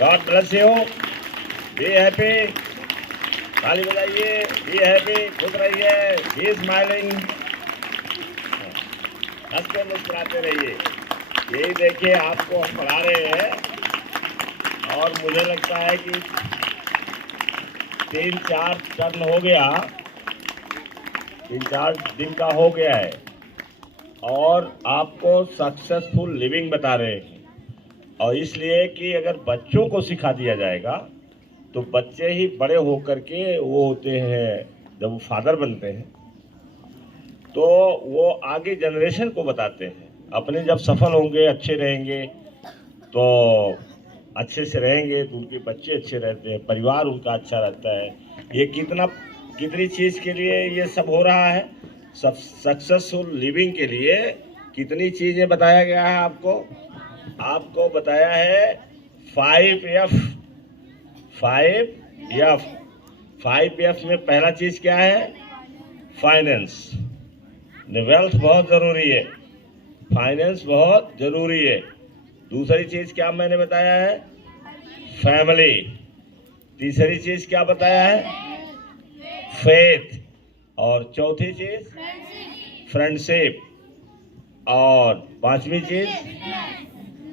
God bless you, be happy, ताली बजाइए, be happy, खुश रहिए, बी स्माइलिंग, हंसते मुस्कुराते रहिए। यही देखिए आपको हम पढ़ा रहे हैं और मुझे लगता है कि 3-4 टर्न हो गया, 3-4 दिन का हो गया है और आपको सक्सेसफुल लिविंग बता रहे हैं। और इसलिए कि अगर बच्चों को सिखा दिया जाएगा तो बच्चे ही बड़े होकर के वो होते हैं, जब वो फादर बनते हैं तो वो आगे जनरेशन को बताते हैं। अपने जब सफल होंगे, अच्छे रहेंगे तो अच्छे से रहेंगे तो उनके बच्चे अच्छे रहते हैं, परिवार उनका अच्छा रहता है। ये कितनी चीज़ के लिए ये सब हो रहा है, सब सक्सेसफुल लिविंग के लिए कितनी चीज़ें बताया गया है आपको बताया है 5F। 5F में पहला चीज़ क्या है? फाइनेंस। वेल्थ बहुत ज़रूरी है, फाइनेंस बहुत ज़रूरी है। दूसरी चीज़ क्या मैंने बताया है? फैमिली। तीसरी चीज़ क्या बताया है? फेथ। और चौथी चीज़ फ्रेंडशिप। और पांचवी चीज़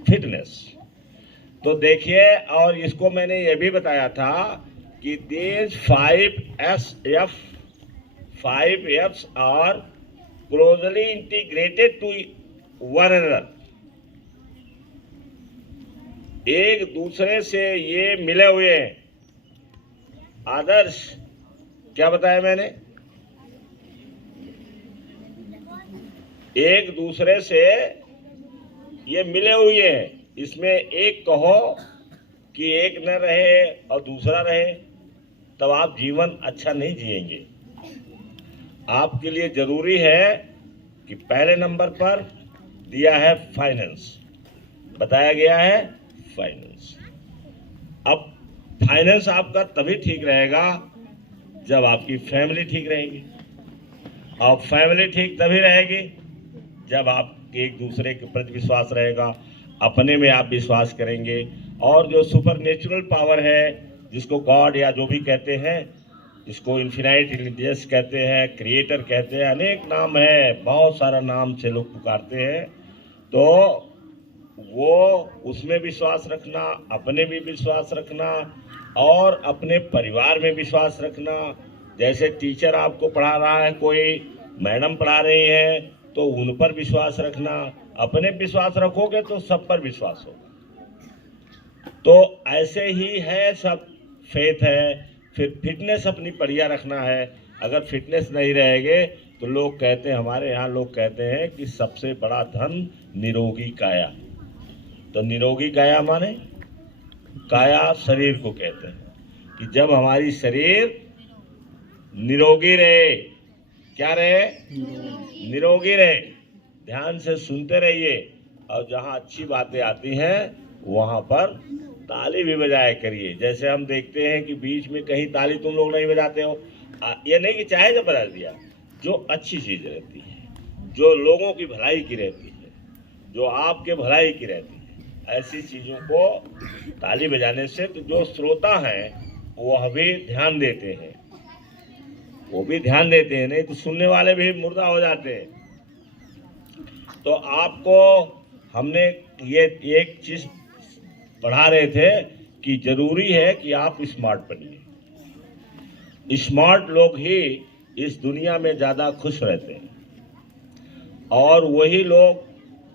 फिटनेस। तो देखिए, और इसको मैंने ये भी बताया था कि these 5Fs are closely integrated to one another। एक दूसरे से ये मिले हुए हैं। आदर्श, क्या बताया मैंने? एक दूसरे से ये मिले हुए हैं। इसमें एक कहो कि एक न रहे और दूसरा रहे, तब आप जीवन अच्छा नहीं जिएंगे। आपके लिए जरूरी है कि पहले नंबर पर दिया है फाइनेंस, बताया गया है फाइनेंस। अब फाइनेंस आपका तभी ठीक रहेगा जब आपकी फैमिली ठीक रहेगी, और फैमिली ठीक तभी रहेगी जब आप एक दूसरे के प्रति विश्वास रहेगा, अपने में आप विश्वास करेंगे। और जो सुपर नेचुरल पावर है, जिसको गॉड या जो भी कहते हैं, इसको इन्फिनाइट इंटेलिजेंस कहते हैं, क्रिएटर कहते हैं, अनेक नाम है, बहुत सारा नाम से लोग पुकारते हैं। तो वो उसमें विश्वास रखना, अपने भी विश्वास रखना और अपने परिवार में विश्वास रखना। जैसे टीचर आपको पढ़ा रहा है, कोई मैडम पढ़ा रही है, तो उन पर विश्वास रखना। अपने विश्वास रखोगे तो सब पर विश्वास होगा। तो ऐसे ही है सब, फेथ है। फिर फिटनेस अपनी बढ़िया रखना है। अगर फिटनेस नहीं रहेंगे तो लोग कहते हैं, हमारे यहाँ लोग कहते हैं कि सबसे बड़ा धन निरोगी काया। तो निरोगी काया माने, काया शरीर को कहते हैं कि जब हमारी शरीर निरोगी रहे, क्या रहे? निरोगी रहे। ध्यान से सुनते रहिए और जहाँ अच्छी बातें आती हैं वहाँ पर ताली भी बजाया करिए। जैसे हम देखते हैं कि बीच में कहीं ताली तुम लोग नहीं बजाते हो, ये नहीं कि चाहे जब बजा दिया। जो अच्छी चीज़ रहती है, जो लोगों की भलाई की रहती है, जो आपके भलाई की रहती है, ऐसी चीज़ों को ताली बजाने से तो जो श्रोता हैं वो भी ध्यान देते हैं, नहीं तो सुनने वाले भी मुर्दा हो जाते हैं। तो आपको हमने ये एक चीज़ पढ़ा रहे थे कि जरूरी है कि आप स्मार्ट बनिए। स्मार्ट लोग ही इस दुनिया में ज़्यादा खुश रहते हैं और वही लोग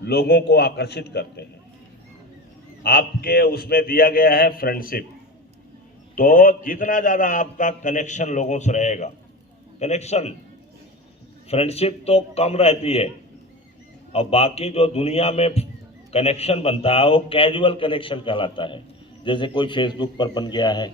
लोगों को आकर्षित करते हैं। आपके उसमें दिया गया है फ्रेंडशिप। तो जितना ज़्यादा आपका कनेक्शन लोगों से रहेगा, फ्रेंडशिप तो कम रहती है, और बाकी जो दुनिया में कनेक्शन बनता है वो कैजुअल कनेक्शन कहलाता है। जैसे कोई फेसबुक पर बन गया है,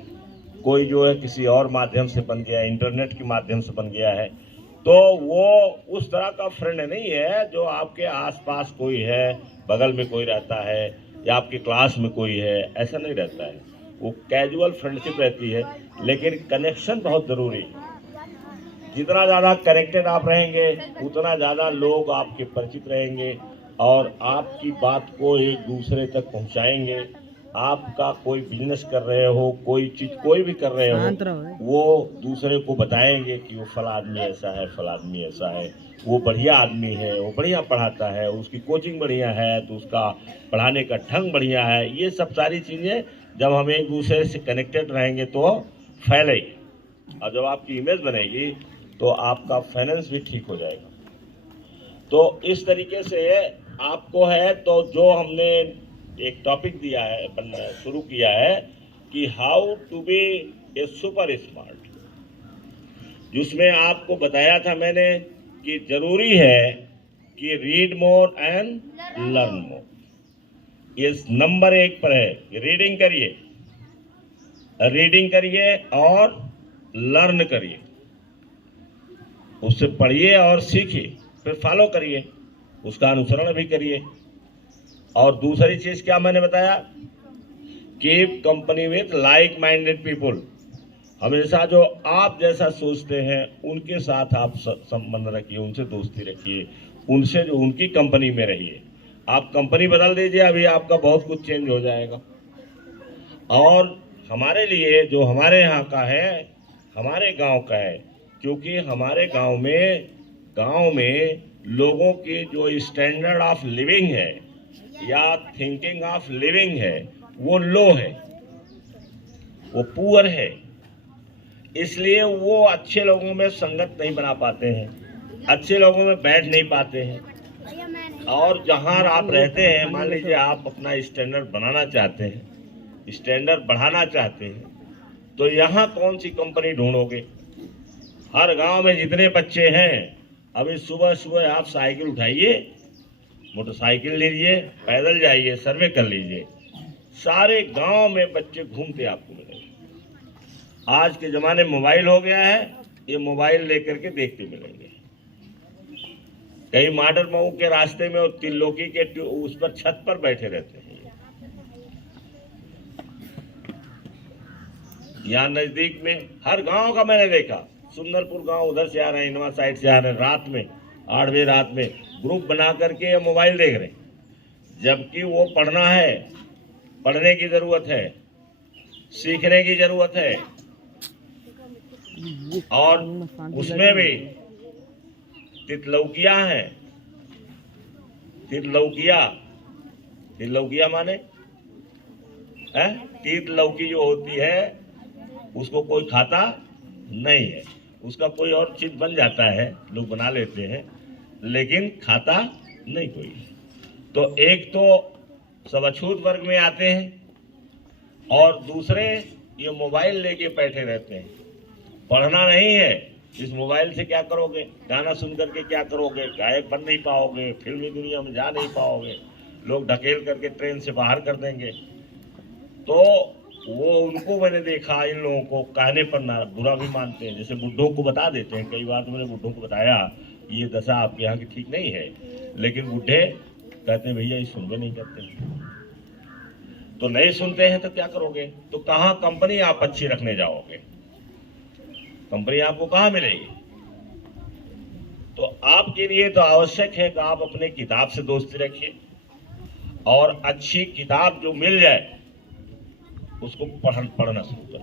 कोई जो है किसी और माध्यम से बन गया है, इंटरनेट के माध्यम से बन गया है, तो वो उस तरह का फ्रेंड नहीं है जो आपके आसपास कोई है, बगल में कोई रहता है या आपकी क्लास में कोई है, ऐसा नहीं रहता है। वो कैजुअल फ्रेंडशिप रहती है, लेकिन कनेक्शन बहुत ज़रूरी है। जितना ज़्यादा कनेक्टेड आप रहेंगे उतना ज़्यादा लोग आपके परिचित रहेंगे और आपकी बात को एक दूसरे तक पहुंचाएंगे। आपका कोई बिजनेस कर रहे हो, कोई चीज कोई भी कर रहे हो, वो दूसरे को बताएंगे कि वो फला आदमी ऐसा है, फला आदमी ऐसा है, वो बढ़िया आदमी है, वो बढ़िया पढ़ाता है, उसकी कोचिंग बढ़िया है, तो उसका पढ़ाने का ढंग बढ़िया है। ये सब सारी चीज़ें जब हम एक दूसरे से कनेक्टेड रहेंगे तो फैलेगी, और जब आपकी इमेज बनेगी तो आपका फाइनेंस भी ठीक हो जाएगा। तो इस तरीके से आपको है, तो जो हमने एक टॉपिक दिया है, शुरू किया है कि how to be a super smart, जिसमें आपको बताया था मैंने कि जरूरी है कि read more and learn more. ये नंबर 1 पर है कि रीडिंग करिए और लर्न करिए, उससे पढ़िए और सीखिए, फिर फॉलो करिए, उसका अनुसरण भी करिए। और दूसरी चीज क्या मैंने बताया, keep company with like minded people, हमेशा जो आप जैसा सोचते हैं उनके साथ आप संबंध रखिए, उनसे दोस्ती रखिए, उनसे जो उनकी कंपनी में रहिए। आप कंपनी बदल दीजिए, अभी आपका बहुत कुछ चेंज हो जाएगा। और हमारे लिए जो हमारे यहाँ का है, हमारे गांव का है, क्योंकि हमारे गांव में लोगों की जो स्टैंडर्ड ऑफ लिविंग है या थिंकिंग ऑफ लिविंग है वो लो है, वो पुअर है, इसलिए वो अच्छे लोगों में संगत नहीं बना पाते हैं, अच्छे लोगों में बैठ नहीं पाते हैं। और जहां आप रहते हैं, मान लीजिए आप अपना स्टैंडर्ड बनाना चाहते हैं, स्टैंडर्ड बढ़ाना चाहते हैं, तो यहाँ कौन सी कंपनी ढूंढोगे? हर गांव में जितने बच्चे हैं, अभी सुबह सुबह आप साइकिल उठाइए, मोटरसाइकिल लीजिए, पैदल जाइए, सर्वे कर लीजिए, सारे गांव में बच्चे घूमते आपको मिलेंगे। आज के जमाने में मोबाइल हो गया है, ये मोबाइल लेकर के देखते मिलेंगे। कहीं माडर मऊ के रास्ते में और तिल्लोकी के उस पर छत पर बैठे रहते हैं। यहाँ नजदीक में हर गांव का मैंने देखा, सुंदरपुर गांव उधर से आ रहे हैं, इनवा साइड से आ रहे हैं, रात में 8 बजे रात में ग्रुप बना करके ये मोबाइल देख रहे हैं, जबकि वो पढ़ना है, पढ़ने की जरूरत है, सीखने की जरूरत है। और उसमें भी तितलौकिया है, तितलौकिया माने तीत लौकी जो होती है उसको कोई खाता नहीं है, उसका कोई और चीज बन जाता है, लोग बना लेते हैं, लेकिन खाता नहीं कोई। तो एक तो सब अछूत वर्ग में आते हैं, और दूसरे ये मोबाइल लेके बैठे रहते हैं। पढ़ना नहीं है, इस मोबाइल से क्या करोगे? गाना सुन करके क्या करोगे? गायक बन नहीं पाओगे, फिल्मी दुनिया में जा नहीं पाओगे, लोग ढकेल करके ट्रेन से बाहर कर देंगे। तो वो उनको मैंने देखा, इन लोगों को कहने पर ना बुरा भी मानते हैं, जैसे बुड्ढों को बता देते हैं। कई बार तो मैंने बुड्ढों को बताया ये दशा आपके यहाँ की ठीक नहीं है, लेकिन बुढ़े कहते हैं भैया ये सुनबे नहीं करते हैं। तो नहीं सुनते हैं तो क्या करोगे? तो कहाँ कंपनी आप अच्छी रखने जाओगे? कंपनी आपको कहाँ मिलेगी? तो आपके लिए तो आवश्यक है कि आप अपने किताब से दोस्ती रखिए, और अच्छी किताब जो मिल जाए उसको पढ़ना शुरू करिए।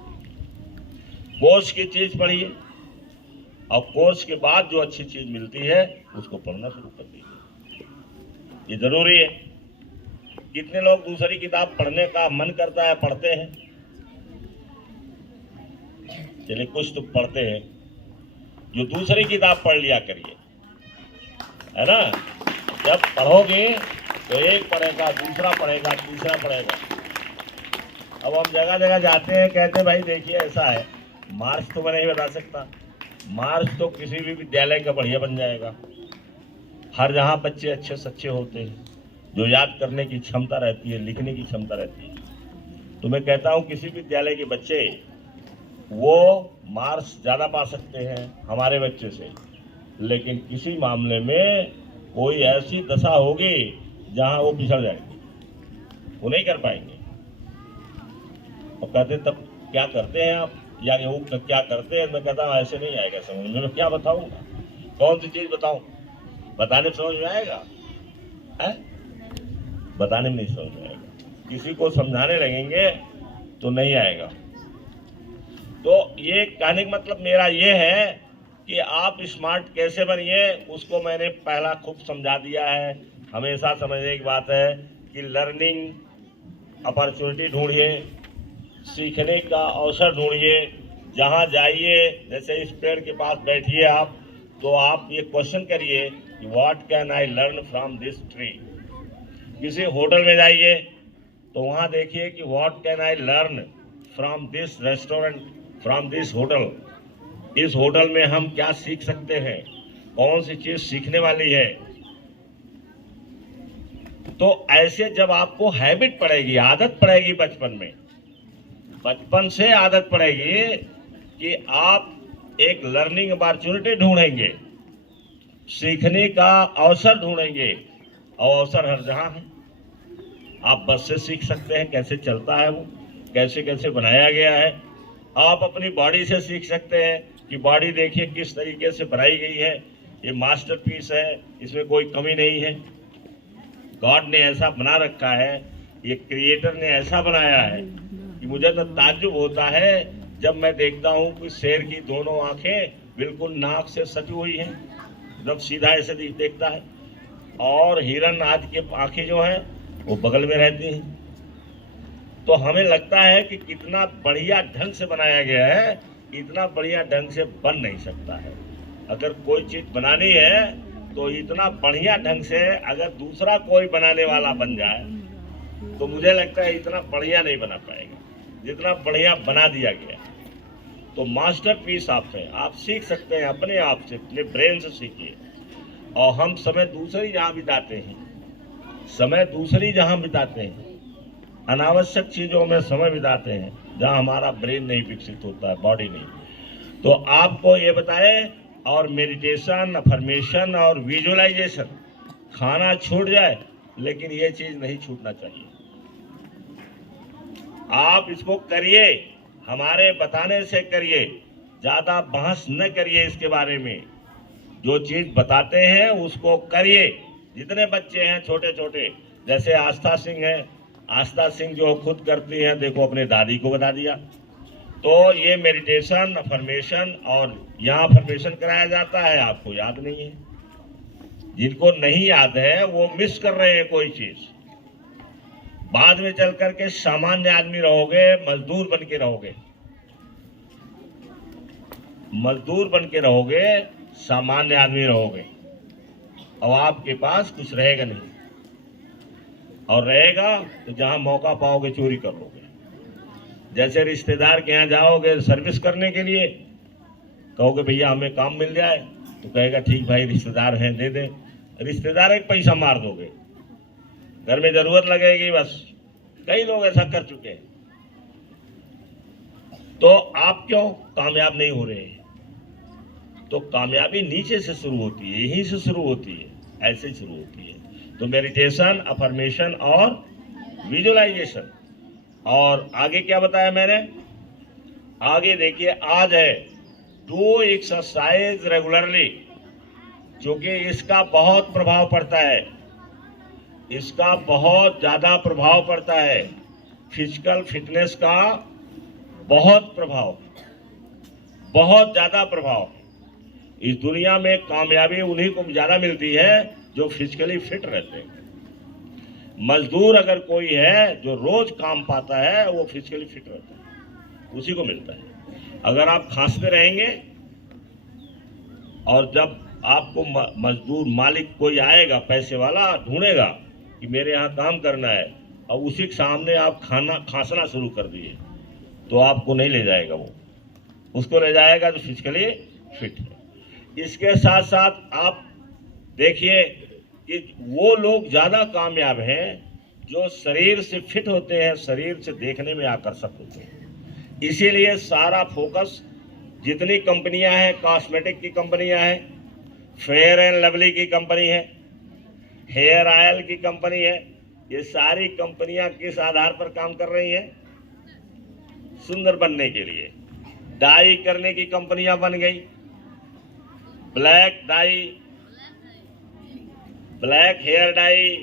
कोर्स की चीज पढ़िए, और कोर्स के बाद जो अच्छी चीज मिलती है उसको पढ़ना शुरू कर दीजिए, ये जरूरी है। कितने लोग दूसरी किताब पढ़ने का मन करता है, पढ़ते हैं, चलिए कुछ तो पढ़ते हैं, जो दूसरी किताब पढ़ लिया करिए, है ना। जब पढ़ोगे तो एक पढ़ेगा, दूसरा पढ़ेगा, तीसरा पढ़ेगा। अब हम जगह जगह जाते हैं, कहते हैं भाई देखिए ऐसा है, मार्क्स तो मैं नहीं बता सकता, मार्क्स तो किसी भी विद्यालय का बढ़िया बन जाएगा। हर जहाँ बच्चे अच्छे सच्चे होते हैं, जो याद करने की क्षमता रहती है, लिखने की क्षमता रहती है, तो मैं कहता हूँ किसी विद्यालय के बच्चे वो मार्क्स ज़्यादा पा सकते हैं हमारे बच्चे से, लेकिन किसी मामले में कोई ऐसी दशा होगी जहाँ वो पिछड़ जाएंगे, वो नहीं कर पाएंगे। और कहते तब क्या करते हैं आप, या वो क्या करते हैं? मैं कहता हूँ ऐसे नहीं आएगा समझ में, क्या बताऊँगा, कौन सी चीज़ बताऊँ? बताने में समझ में आएगा है? बताने में नहीं समझ में आएगा। किसी को समझाने लगेंगे तो नहीं आएगा। तो ये कहने का मतलब मेरा ये है कि आप स्मार्ट कैसे बनिए, उसको मैंने पहला खूब समझा दिया है। हमेशा समझने की बात है कि लर्निंग अपॉर्चुनिटी ढूंढिए, सीखने का अवसर ढूंढिए। जहाँ जाइए, जैसे इस पेड़ के पास बैठिए आप, तो आप ये क्वेश्चन करिए कि what can I learn from this tree. किसी होटल में जाइए तो वहाँ देखिए कि what can I learn from this restaurant, from this hotel. इस होटल में हम क्या सीख सकते हैं, कौन सी चीज सीखने वाली है। तो ऐसे जब आपको हैबिट पड़ेगी, आदत पड़ेगी बचपन से आदत पड़ेगी कि आप एक लर्निंग अपॉर्चुनिटी ढूंढेंगे, सीखने का अवसर ढूंढेंगे, और अवसर हर जहां है। आप बस से सीख सकते हैं कैसे चलता है वो, कैसे कैसे बनाया गया है। आप अपनी बॉडी से सीख सकते हैं कि बॉडी देखिए किस तरीके से बनाई गई है, ये मास्टरपीस है, इसमें कोई कमी नहीं है। गॉड ने ऐसा बना रखा है, ये क्रिएटर ने ऐसा बनाया है कि मुझे तो ताज्जुब होता है जब मैं देखता हूँ कि शेर की दोनों आंखें बिल्कुल नाक से सटी हुई हैं, एकदम सीधा ऐसे देखता है, और हिरन आदि के आंखें जो हैं वो बगल में रहती हैं। तो हमें लगता है कि कितना बढ़िया ढंग से बनाया गया है, इतना बढ़िया ढंग से बन नहीं सकता है। अगर कोई चीज बनानी है तो इतना बढ़िया ढंग से अगर दूसरा कोई बनाने वाला बन जाए तो मुझे लगता है इतना बढ़िया नहीं बना पाएगा जितना बढ़िया बना दिया गया। तो मास्टरपीस आप है, आप सीख सकते हैं अपने आप से, अपने ब्रेन से सीखिए। और हम समय दूसरी जहाँ बिताते हैं, अनावश्यक चीजों में समय बिताते हैं, जहाँ हमारा ब्रेन नहीं विकसित होता है, बॉडी नहीं। तो आपको ये बताए, और मेडिटेशन, अफर्मेशन और विजुअलाइजेशन, खाना छूट जाए लेकिन ये चीज नहीं छूटना चाहिए। आप इसको करिए, हमारे बताने से करिए, ज्यादा बहस न करिए इसके बारे में। जो चीज बताते हैं उसको करिए। जितने बच्चे हैं छोटे छोटे, जैसे आस्था सिंह है, आस्था सिंह जो खुद करती हैं, देखो अपने दादी को बता दिया। तो ये मेडिटेशन, अफर्मेशन, और यहाँ अफर्मेशन कराया जाता है, आपको याद नहीं है। जिनको नहीं याद है वो मिस कर रहे हैं कोई चीज। बाद में चल करके सामान्य आदमी रहोगे, मजदूर बन के रहोगे, सामान्य आदमी रहोगे, और आपके पास कुछ रहेगा नहीं। और रहेगा तो जहां मौका पाओगे चोरी कर लोगे। जैसे रिश्तेदार के यहाँ जाओगे सर्विस करने के लिए, कहोगे भैया हमें काम मिल जाए, तो कहेगा ठीक भाई रिश्तेदार हैं दे दे। रिश्तेदार एक पैसा मार दोगे, घर में जरूरत लगेगी बस। कई लोग ऐसा कर चुके हैं। तो आप क्यों कामयाब नहीं हो रहे हैं? तो कामयाबी नीचे से शुरू होती है, यहीं से शुरू होती है, ऐसे शुरू होती है। तो मेडिटेशन, अफर्मेशन और विजुअलाइजेशन। और आगे क्या बताया मैंने? आगे देखिए, आज है डू एक्सरसाइज रेगुलरली, क्योंकि इसका बहुत प्रभाव पड़ता है, इसका बहुत ज्यादा प्रभाव पड़ता है। फिजिकल फिटनेस का बहुत प्रभाव, बहुत ज्यादा प्रभाव। इस दुनिया में कामयाबी उन्हीं को ज्यादा मिलती है जो फिजिकली फिट रहते हैं। मजदूर अगर कोई है जो रोज काम पाता है, वो फिजिकली फिट रहता है, उसी को मिलता है। अगर आप खांसते रहेंगे, और जब आपको मजदूर मालिक कोई आएगा, पैसे वाला ढूंढेगा कि मेरे यहाँ काम करना है, और उसी के सामने आप खांसना शुरू कर दिए, तो आपको नहीं ले जाएगा, वो उसको ले जाएगा जो फिजिकली फिट है। इसके साथ साथ आप देखिए कि वो लोग ज्यादा कामयाब हैं जो शरीर से फिट होते हैं, शरीर से देखने में आकर्षक होते हैं। इसीलिए सारा फोकस, जितनी कंपनियां हैं, कॉस्मेटिक की कंपनियां हैं, फेयर एंड लवली की कंपनी है, हेयर ऑयल की कंपनी है, ये सारी कंपनियां किस आधार पर काम कर रही हैं? सुंदर बनने के लिए। डाई करने की कंपनियां बन गई, black dye, black hair dye,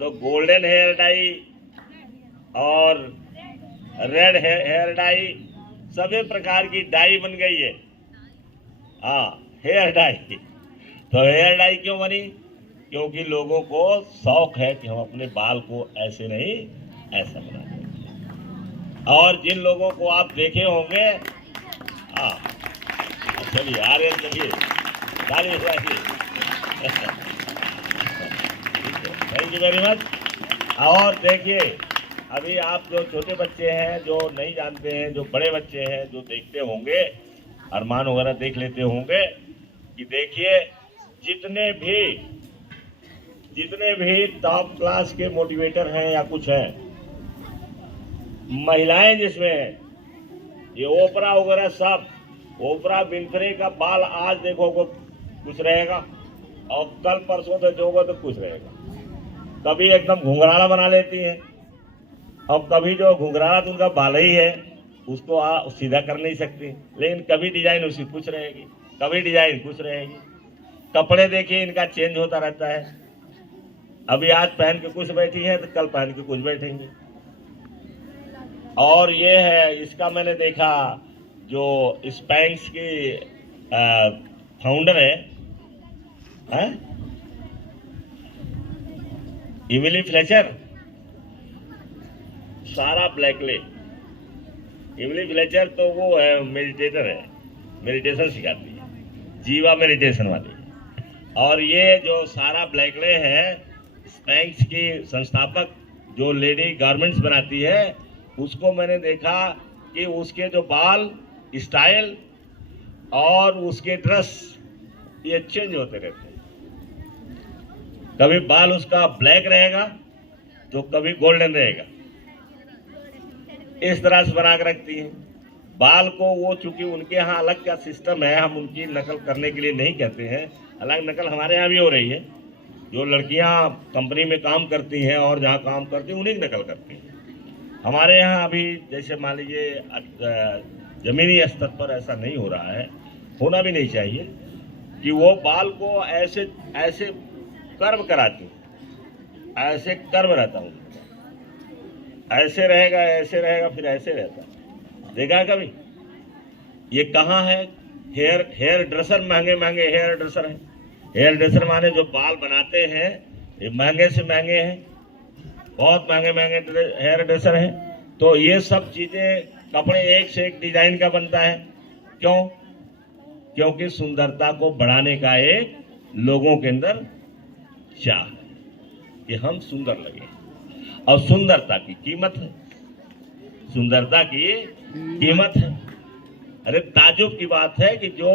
तो गोल्डन हेयर डाई, और रेड हेयर डाई, सभी प्रकार की डाई बन गई है। हाँ, हेयर डाई। तो हेयर डाई क्यों बनी? क्योंकि लोगों को शौक है कि हम अपने बाल को ऐसे नहीं ऐसा बना दें। और जिन लोगों को आप देखे होंगे, हाँ चलिए आ रहे, चलिए ताली बजाइए। Thank you very much. और देखिए, अभी आप जो छोटे बच्चे हैं, जो नहीं जानते हैं, जो बड़े बच्चे हैं, जो देखते होंगे, अरमान वगैरह देख लेते होंगे कि देखिए जितने भी टॉप क्लास के मोटिवेटर हैं या कुछ हैं, महिलाएं जिसमें हैं, ये ओपरा वगैरह सब, ओपरा विंफ्रे का बाल आज देखोगे कुछ रहेगा और कल परसों देखोगे तो कुछ रहेगा। कभी एकदम घुंघराला बना लेती हैं और कभी जो घुंघराला तो उनका बाल ही है, उसको सीधा कर नहीं सकती, लेकिन कभी डिजाइन उसकी कुछ रहेगी, कभी डिजाइन कुछ रहेगी। कपड़े देखिए इनका चेंज होता रहता है, अभी आज पहन के कुछ बैठी है तो कल पहन के कुछ बैठेंगे। और ये है, इसका मैंने देखा जो स्पैंक्स की फाउंडर है इमिली फ्लेचर, सारा ब्लैकले। इमिली फ्लेचर तो वो है मेडिटेटर है, मेडिटेशन सिखाती है, जीवा मेडिटेशन वाली। और ये जो सारा ब्लैकले है, स्पैंक्स की संस्थापक जो लेडी गारमेंट्स बनाती है, उसको मैंने देखा कि उसके जो बाल स्टाइल और उसके ड्रेस ये चेंज होते रहते हैं। कभी बाल उसका ब्लैक रहेगा तो कभी गोल्डन रहेगा, इस तरह से बना के रखती हैं बाल को वो। चूंकि उनके यहाँ अलग का सिस्टम है, हम उनकी नकल करने के लिए नहीं कहते हैं, अलग नकल हमारे यहाँ भी हो रही है। जो लड़कियाँ कंपनी में काम करती हैं और जहाँ काम करती हैं उन्हीं की नकल करती हैं। हमारे यहाँ अभी जैसे मान लीजिए जमीनी स्तर पर ऐसा नहीं हो रहा है, होना भी नहीं चाहिए कि वो बाल को ऐसे ऐसे कर्व कराती, ऐसे कर्व रहता हूँ, ऐसे रहेगा फिर ऐसे रहता। देखा है कभी? ये कहाँ है? हेयर ड्रेसर, महंगे महंगे हेयर ड्रेसर हैं। हेयर ड्रेसर माने जो बाल बनाते हैं, ये महंगे से महंगे हैं, बहुत महंगे महंगे हेयर ड्रेसर हैं। तो ये सब चीज़ें, कपड़े एक से एक डिजाइन का बनता है। क्यों? क्योंकि सुंदरता को बढ़ाने का एक लोगों के अंदर चाह है कि हम सुंदर लगे, और सुंदरता की कीमत है, सुंदरता की कीमत है। अरे ताजुब की बात है कि जो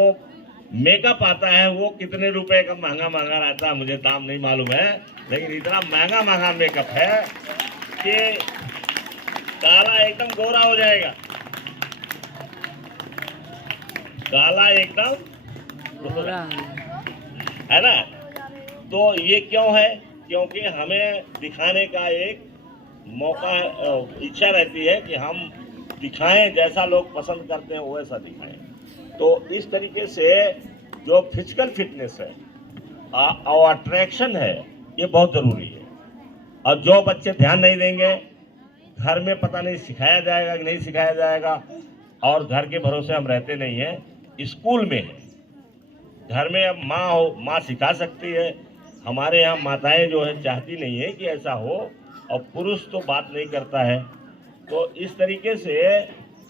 मेकअप आता है वो कितने रुपए का महंगा महंगा रहता है, मुझे दाम नहीं मालूम है, लेकिन इतना महंगा महंगा मेकअप है कि काला एकदम गोरा हो जाएगा, काला एकदम गोरा है ना। तो ये क्यों है? क्योंकि हमें दिखाने का एक मौका, इच्छा रहती है कि हम दिखाएं, जैसा लोग पसंद करते हैं वैसा दिखाएं। तो इस तरीके से जो फिजिकल फिटनेस है और अट्रैक्शन है, ये बहुत ज़रूरी है। और जो बच्चे ध्यान नहीं देंगे, घर में पता नहीं सिखाया जाएगा कि नहीं सिखाया जाएगा, और घर के भरोसे हम रहते नहीं हैं, स्कूल में है। घर में अब माँ सिखा सकती है, हमारे यहाँ माताएं जो है चाहती नहीं है कि ऐसा हो, और पुरुष तो बात नहीं करता है। तो इस तरीके से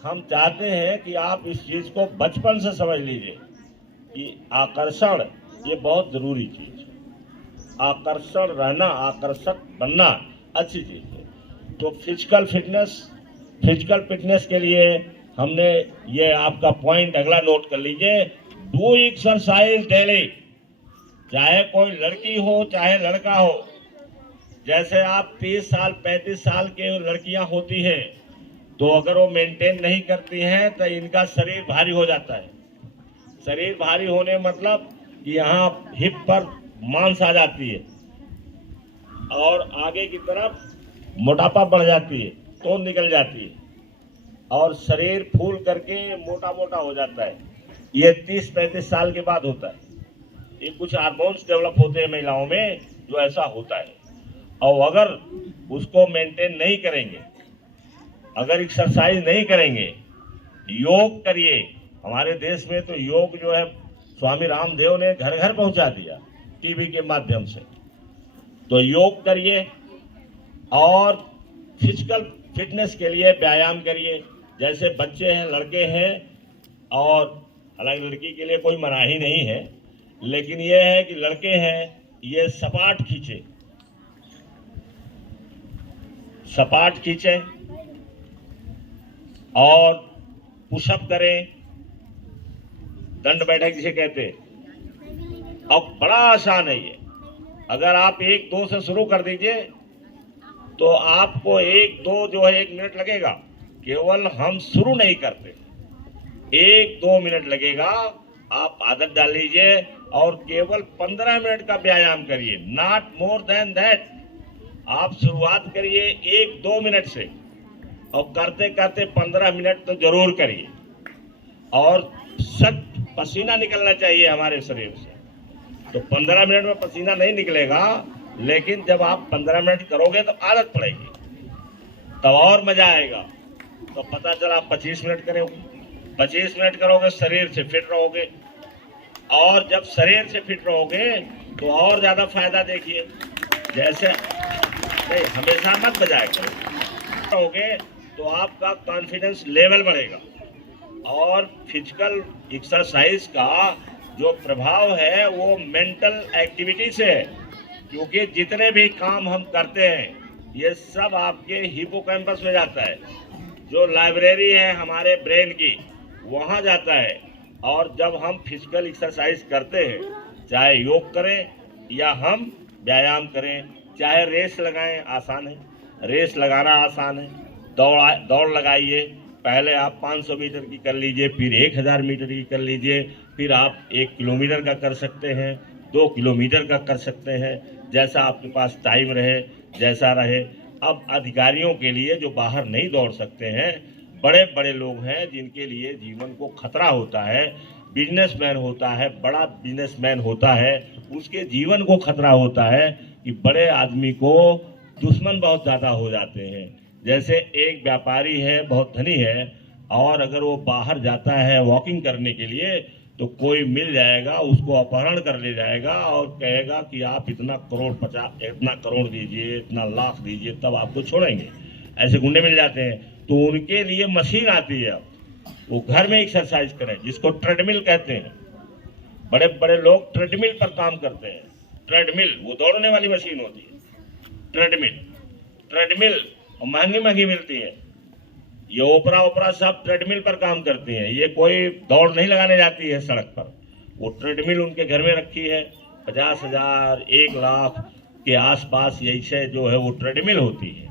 हम चाहते हैं कि आप इस चीज़ को बचपन से समझ लीजिए कि आकर्षण ये बहुत ज़रूरी चीज़ है। आकर्षण रहना, आकर्षक बनना अच्छी चीज़ है। तो फिजिकल फिटनेस के लिए हमने ये आपका पॉइंट अगला नोट कर लीजिए, डू एक्सरसाइज डेली। चाहे कोई लड़की हो चाहे लड़का हो, जैसे आप 30 साल 35 साल के लड़कियां होती हैं, तो अगर वो मेंटेन नहीं करती हैं तो इनका शरीर भारी हो जाता है। शरीर भारी होने मतलब यहाँ हिप पर मांस आ जाती है और आगे की तरफ मोटापा बढ़ जाती है, तोंद निकल जाती है और शरीर फूल करके मोटा मोटा हो जाता है। ये 30-35 साल के बाद होता है। ये कुछ हार्मोन्स डेवलप होते हैं महिलाओं में, जो ऐसा होता है। और अगर उसको मेंटेन नहीं करेंगे अगर एक्सरसाइज नहीं करेंगे, योग करिए। हमारे देश में तो योग जो है स्वामी रामदेव ने घर घर पहुंचा दिया टीवी के माध्यम से। तो योग करिए और फिजिकल फिटनेस के लिए व्यायाम करिए। जैसे बच्चे हैं, लड़के हैं, और हालांकि लड़की के लिए कोई मनाही नहीं है, लेकिन ये है कि लड़के हैं, ये सपाट खींचे और पुशअप करें, दंड बैठक जिसे कहते हैं। अब बड़ा आसान है ये। अगर आप 1-2 से शुरू कर दीजिए तो आपको 1-2 जो है 1 मिनट लगेगा। केवल हम शुरू नहीं करते, 1-2 मिनट लगेगा। आप आदत डाल लीजिए और केवल 15 मिनट का व्यायाम करिए, नॉट मोर देन दैट। आप शुरुआत करिए 1-2 मिनट से और करते करते 15 मिनट तो जरूर करिए। और सख्त पसीना निकलना चाहिए हमारे शरीर से। तो 15 मिनट में पसीना नहीं निकलेगा, लेकिन जब आप 15 मिनट करोगे तो आदत पड़ेगी, तब और मजा आएगा। तो पता चला 25 मिनट करोगे, 25 मिनट करोगे, शरीर से फिट रहोगे। और जब शरीर से फिट रहोगे तो और ज्यादा फायदा देखिए। जैसे नहीं, हमेशा मत बजाया करो, रहोगे तो आपका कॉन्फिडेंस लेवल बढ़ेगा। और फिजिकल एक्सरसाइज का जो प्रभाव है वो मेंटल एक्टिविटी से है, क्योंकि जितने भी काम हम करते हैं ये सब आपके हिपोकैम्पस में जाता है, जो लाइब्रेरी है हमारे ब्रेन की, वहाँ जाता है। और जब हम फिजिकल एक्सरसाइज करते हैं, चाहे योग करें या हम व्यायाम करें, चाहे रेस लगाएं, आसान है, रेस लगाना आसान है। दौड़ लगाइए, पहले आप 500 मीटर की कर लीजिए, फिर 1000 मीटर की कर लीजिए, फिर आप 1 किलोमीटर का कर सकते हैं, 2 किलोमीटर का कर सकते हैं, जैसा आपके पास टाइम रहे, जैसा रहे। अब अधिकारियों के लिए जो बाहर नहीं दौड़ सकते हैं, बड़े बड़े लोग हैं जिनके लिए जीवन को खतरा होता है, बिजनेसमैन होता है, बड़ा बिजनेसमैन होता है, उसके जीवन को खतरा होता है कि बड़े आदमी को दुश्मन बहुत ज़्यादा हो जाते हैं। जैसे एक व्यापारी है, बहुत धनी है, और अगर वो बाहर जाता है वॉकिंग करने के लिए तो कोई मिल जाएगा, उसको अपहरण कर ले जाएगा और कहेगा कि आप इतना करोड़ दीजिए, इतना लाख दीजिए, तब आपको छोड़ेंगे। ऐसे गुंडे मिल जाते हैं। तो उनके लिए मशीन आती है, वो घर में एक्सरसाइज करें, जिसको ट्रेडमिल कहते हैं। बड़े बड़े लोग ट्रेडमिल पर काम करते हैं। ट्रेडमिल वो दौड़ने वाली मशीन होती है। ट्रेडमिल महंगी मिलती है। ये ओपरा सब ट्रेडमिल पर काम करती हैं। ये कोई दौड़ नहीं लगाने जाती है सड़क पर, वो ट्रेडमिल उनके घर में रखी है। 50,000 1 लाख के आसपास यही से जो है वो ट्रेडमिल होती है।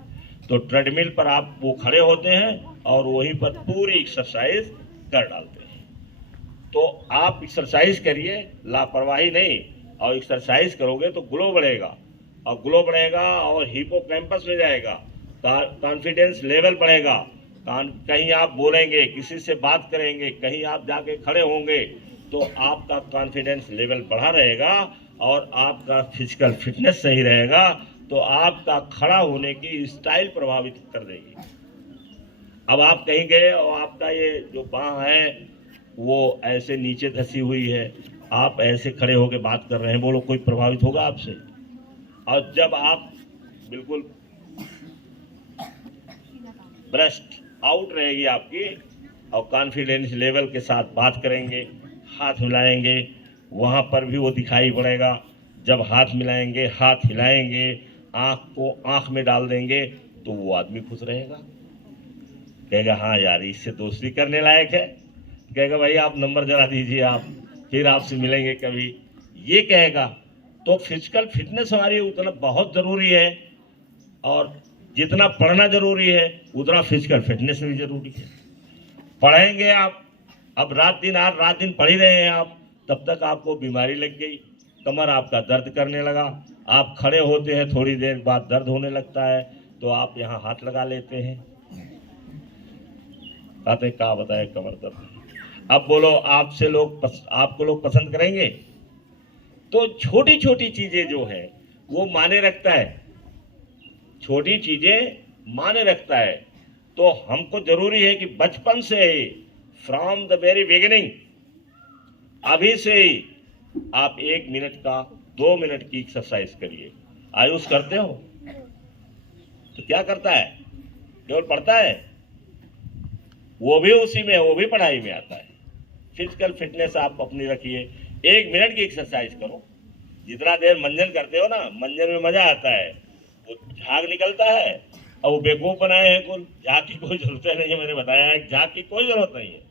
तो ट्रेडमिल पर आप वो खड़े होते हैं और वहीं पर पूरी एक्सरसाइज कर डालते हैं। तो आप एक्सरसाइज करिए, लापरवाही नहीं, और एक्सरसाइज करोगे तो ग्लो बढ़ेगा, और ग्लो बढ़ेगा और हिपोकैम्पस में जाएगा, कॉन्फिडेंस लेवल बढ़ेगा। कहीं आप बोलेंगे, किसी से बात करेंगे, कहीं आप जाके खड़े होंगे तो आपका कॉन्फिडेंस लेवल बढ़ा रहेगा और आपका फिजिकल फिटनेस सही रहेगा, तो आपका खड़ा होने की स्टाइल प्रभावित कर देगी। अब आप कहीं गए और आपका ये जो बाँह है वो ऐसे नीचे धसी हुई है, आप ऐसे खड़े होकर बात कर रहे हैं, बोलो कोई प्रभावित होगा आपसे? और जब आप बिल्कुल ब्रेस्ट आउट रहेगी आपकी और कॉन्फिडेंस लेवल के साथ बात करेंगे, हाथ मिलाएंगे, वहाँ पर भी वो दिखाई पड़ेगा। जब हाथ मिलाएंगे, हाथ हिलाएंगे, आँख को आँख में डाल देंगे, तो वो आदमी खुश रहेगा, कहेगा हाँ यार इससे दोस्ती करने लायक है, कहेगा भाई आप नंबर जरा दीजिए, आप फिर आपसे मिलेंगे कभी, ये कहेगा। तो फिजिकल फिटनेस हमारी उतना बहुत ज़रूरी है, और जितना पढ़ना जरूरी है उतना फिजिकल फिटनेस भी जरूरी है। पढ़ेंगे आप, अब रात दिन पढ़ ही रहे हैं आप, तब तक आपको बीमारी लग गई, कमर आपका दर्द करने लगा, आप खड़े होते हैं थोड़ी देर बाद दर्द होने लगता है, तो आप यहाँ हाथ लगा लेते हैं, कहते हैं क्या बताए कमर दर्द। अब बोलो आपको लोग पसंद करेंगे? तो छोटी छोटी चीजें जो है वो माने रखता है, छोटी चीजें माने रखता है। तो हमको जरूरी है कि बचपन से ही, फ्रॉम द वेरी बिगिनिंग, अभी से ही आप 1 मिनट का 2 मिनट की एक्सरसाइज करिए। आयुष करते हो तो क्या करता है, केवल पढ़ता है, वो भी उसी में, वो भी पढ़ाई में आता है। फिजिकल फिटनेस आप अपनी रखिए, 1 मिनट की एक्सरसाइज करो। जितना देर मंजन करते हो ना, मंजन में मजा आता है, वो झाग निकलता है और वो बेवकूफ बनाए हैं कुल, झाग की कोई जरूरत नहीं है। मैंने बताया है झाग की कोई जरूरत नहीं है।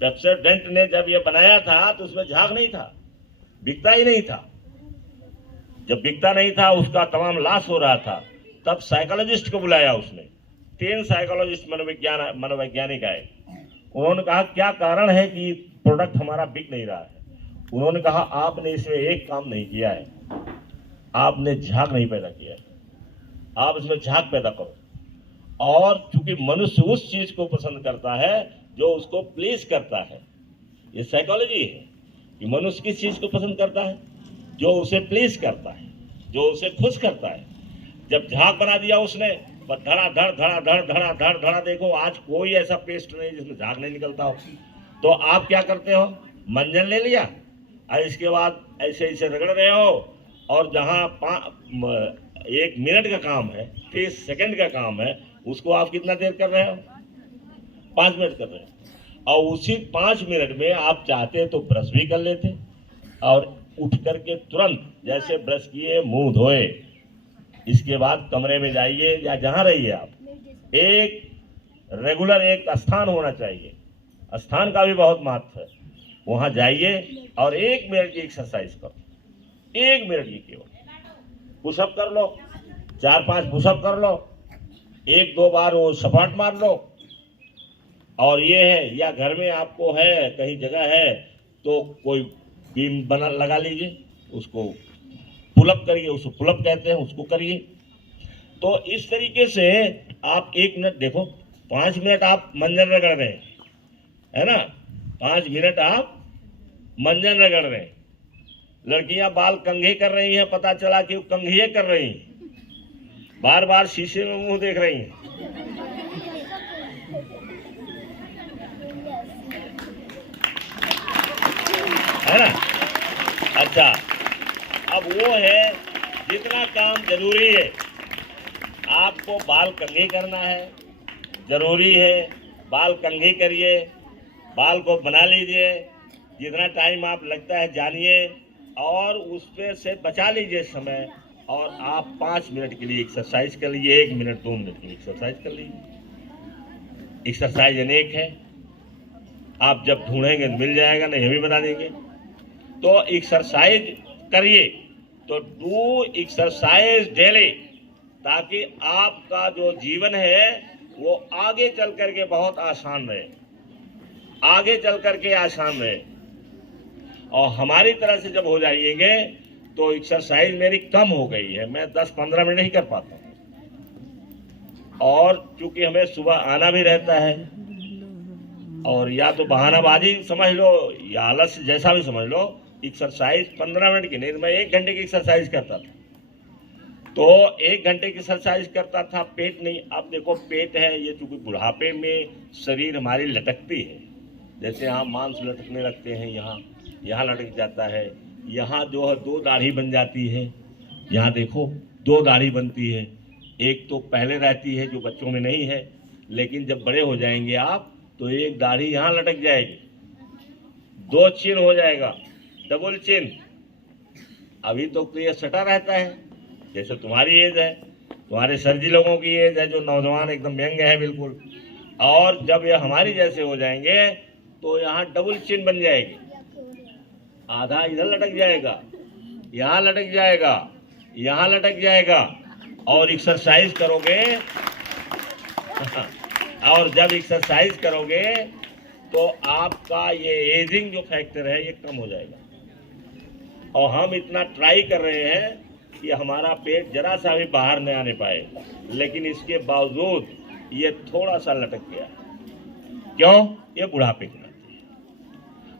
पेप्सोडेंट ने जब ये बनाया था तो उसमें झाग नहीं था, बिकता ही नहीं था। जब बिकता नहीं था, उसका तमाम लॉस हो रहा था, तब साइकोलॉजिस्ट को बुलाया उसने। 3 साइकोलॉजिस्ट मनोवैज्ञानिक आए। उन्होंने कहा क्या कारण है कि प्रोडक्ट हमारा बिक नहीं रहा है। उन्होंने कहा आपने इसमें एक काम नहीं किया है, आपने झाग नहीं पैदा किया है, आप इसमें झाग पैदा करो। और चूंकि मनुष्य उस चीज को पसंद करता है जो उसको प्लीज करता है, ये साइकोलॉजी है कि मनुष्य किस चीज को पसंद करता है, जो उसे प्लीज करता है, जो उसे खुश करता है। जब झाग बना दिया उसने, धड़ाधड़ धड़ाधड़ धड़ाधड़ धड़ा, देखो आज कोई ऐसा पेस्ट नहीं जिसमें झाग नहीं निकलता हो। तो आप क्या करते हो, मंजन ले लिया और इसके बाद ऐसे ऐसे रगड़ रहे हो, और जहां 1 मिनट का काम है, 30 सेकंड का काम है, उसको आप कितना देर कर रहे हो, 5 मिनट कर रहे हो। और उसी 5 मिनट में आप चाहते तो ब्रश भी कर लेते, और उठ करके तुरंत जैसे ब्रश किए मुंह धोए, इसके बाद कमरे में जाइए या जहां रहिए आप, एक रेगुलर एक स्थान होना चाहिए, स्थान का भी बहुत महत्व है। वहां जाइए और 1 मिनट की एक्सरसाइज करो, 1 मिनट की केवल। पुशअप कर लो, 4-5 पुशअप कर लो, 1-2 बार वो सपाट मार लो। और ये है, या घर में आपको है कहीं जगह है तो कोई बीम बना लगा लीजिए, उसको पुलअप करिए, उसको पुलअप कहते हैं, उसको करिए। तो इस तरीके से आप 1 मिनट, देखो 5 मिनट आप मंजन रगड़ रहे हैं, है ना, 5 मिनट आप मंजन रगड़ रहे हैं। लड़कियां बाल कंघी कर रही हैं, पता चला कि वो कंघिए कर रही हैं, बार बार शीशे में मुंह देख रही हैं। है ना। अच्छा, अब वो है जितना काम जरूरी है, आपको बाल कंघी करना है, जरूरी है, बाल कंघी करिए, बाल को बना लीजिए, जितना टाइम आप लगता है जानिए, और उस पे से बचा लीजिए समय, और आप 5 मिनट के लिए एक्सरसाइज कर लीजिए, 1 मिनट 2 मिनट की एक्सरसाइज कर लीजिए। एक्सरसाइज अनेक है, आप जब ढूंढेंगे तो मिल जाएगा, नहीं हम भी बता देंगे। तो एक्सरसाइज करिए, तो डू एक्सरसाइज डेली, ताकि आपका जो जीवन है वो आगे चल करके बहुत आसान रहे, आगे चल करके आसान रहे। और हमारी तरह से जब हो जाइएंगे तो एक्सरसाइज मेरी कम हो गई है, मैं 10-15 मिनट ही कर पाता हूँ। और चूंकि हमें सुबह आना भी रहता है, और या तो बहानाबाजी समझ लो या आलस, जैसा भी समझ लो, एक्सरसाइज 15 मिनट की नहीं, तो मैं 1 घंटे की एक्सरसाइज करता था। तो 1 घंटे की एक्सरसाइज करता था, पेट नहीं, अब देखो पेट है ये, चूंकि बुढ़ापे में शरीर हमारी लटकती है, जैसे यहाँ मांस लटकने लगते हैं, यहाँ लटक जाता है, यहाँ जो है 2 दाढ़ी बन जाती है, यहाँ देखो 2 दाढ़ी बनती है। एक तो पहले रहती है जो बच्चों में नहीं है, लेकिन जब बड़े हो जाएंगे आप तो 1 दाढ़ी यहाँ लटक जाएगी, 2 चिन्ह हो जाएगा, डबल चिन्ह। अभी तो ये सटा रहता है, जैसे तुम्हारी एज है, तुम्हारे सरजी लोगों की एज है, जो नौजवान एकदम यंग है बिल्कुल। और जब ये हमारी जैसे हो जाएंगे तो यहाँ डबल चिन्ह बन जाएगी, आधा इधर लटक जाएगा, यहाँ लटक जाएगा, यहाँ लटक जाएगा। और एक्सरसाइज करोगे और जब एक्सरसाइज करोगे तो आपका ये एजिंग जो फैक्टर है ये कम हो जाएगा। और हम इतना ट्राई कर रहे हैं कि हमारा पेट जरा सा भी बाहर न आने पाए, लेकिन इसके बावजूद ये थोड़ा सा लटक गया। क्यों? ये बुढ़ापे की वजह है।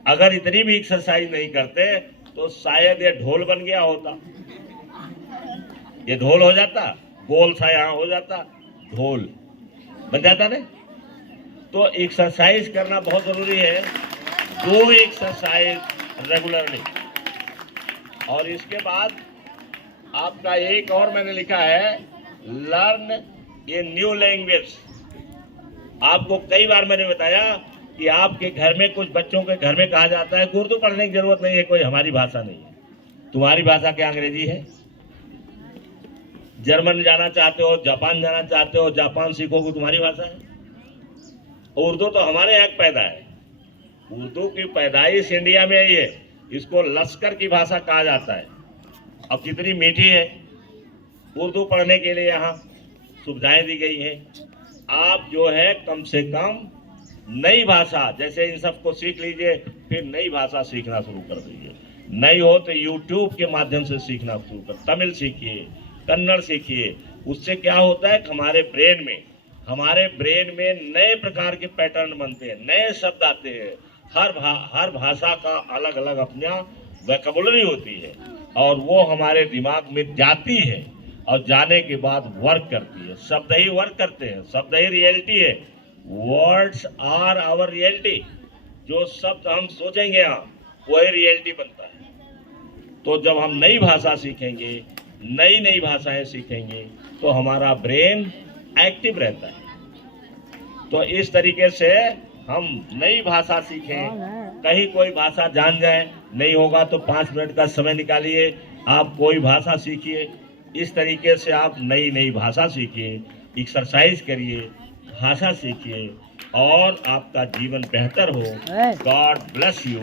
अगर इतनी भी एक्सरसाइज नहीं करते तो शायद ये ढोल बन गया होता, ये ढोल हो जाता, गोल सा यहाँ हो जाता ढोल। बन जाता ना। तो एक्सरसाइज करना बहुत जरूरी है, 2 एक्सरसाइज रेगुलरली। और इसके बाद आपका एक और मैंने लिखा है, लर्न ए न्यू लैंग्वेज। आपको कई बार मैंने बताया कि आपके घर में, कुछ बच्चों के घर में कहा जाता है कि उर्दू पढ़ने की जरूरत नहीं है, कोई हमारी भाषा नहीं है। तुम्हारी भाषा क्या अंग्रेजी है? जर्मन जाना चाहते हो, जापान जाना चाहते हो, जापान सीखोगे, तुम्हारी भाषा है। उर्दू तो हमारे यहाँ पैदा है, उर्दू की पैदाइश इंडिया में ही है। इसको लश्कर की भाषा कहा जाता है। अब कितनी मीठी है। उर्दू पढ़ने के लिए यहाँ सुविधाएं दी गई हैं। आप जो है कम से कम नई भाषा, जैसे इन सबको सीख लीजिए, फिर नई भाषा सीखना शुरू कर दीजिए। नहीं हो तो यूट्यूब के माध्यम से सीखना शुरू कर, तमिल सीखिए, कन्नड़ सीखिए। उससे क्या होता है, हमारे ब्रेन में नए प्रकार के पैटर्न बनते हैं, नए शब्द आते हैं। हर भाषा का अलग अलग अपना वोकैबुलरी होती है, और वो हमारे दिमाग में जाती है, और जाने के बाद वर्क करती है। शब्द ही वर्क करते हैं, शब्द ही रियलिटी है। Words are our reality. जो शब्द हम सोचेंगे यहाँ, वही रियलिटी बनता है। तो जब हम नई भाषा सीखेंगे, नई भाषाएं सीखेंगे, तो हमारा ब्रेन एक्टिव रहता है। तो इस तरीके से हम नई भाषा सीखें, कहीं कोई भाषा जान जाए, नहीं होगा तो 5 मिनट का समय निकालिए, आप कोई भाषा सीखिए। इस तरीके से आप नई भाषा सीखिए, एक्सरसाइज करिए, भाषा सीखिए, और आपका जीवन बेहतर हो। God bless you.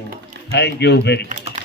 Thank you very much.